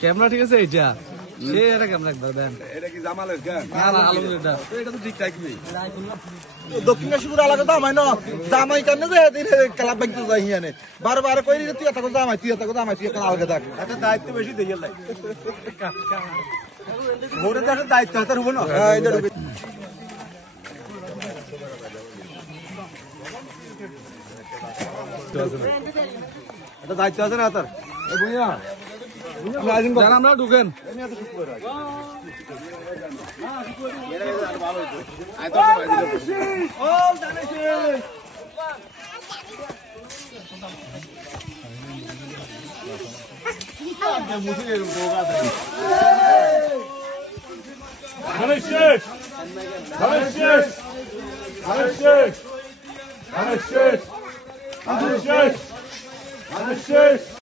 Camera ঠিক আছে এইটা সে এটা কেমন লাগবে দেন এটা কি জামালের গান? না না আলমগীরটা তো এটা তো ঠিক থাকবে। দক্ষিণেশ্বর আলাদা দামাই না জামাই কেন যে এদিন ক্লাব ব্যাংক তো যাই হিয়ানে বারবার কইলি তুই এত কথা জামাই তুই এত কথা জামাই তুই এখন আলগা থাক এটা দায়িত্ব বেশি দিয়ে গেল। ভোরের দেশের দায়িত্ব হাতে হবো না। এটা দায়িত্ব আছে না তার। জান আমরা ঢুকেন শেষ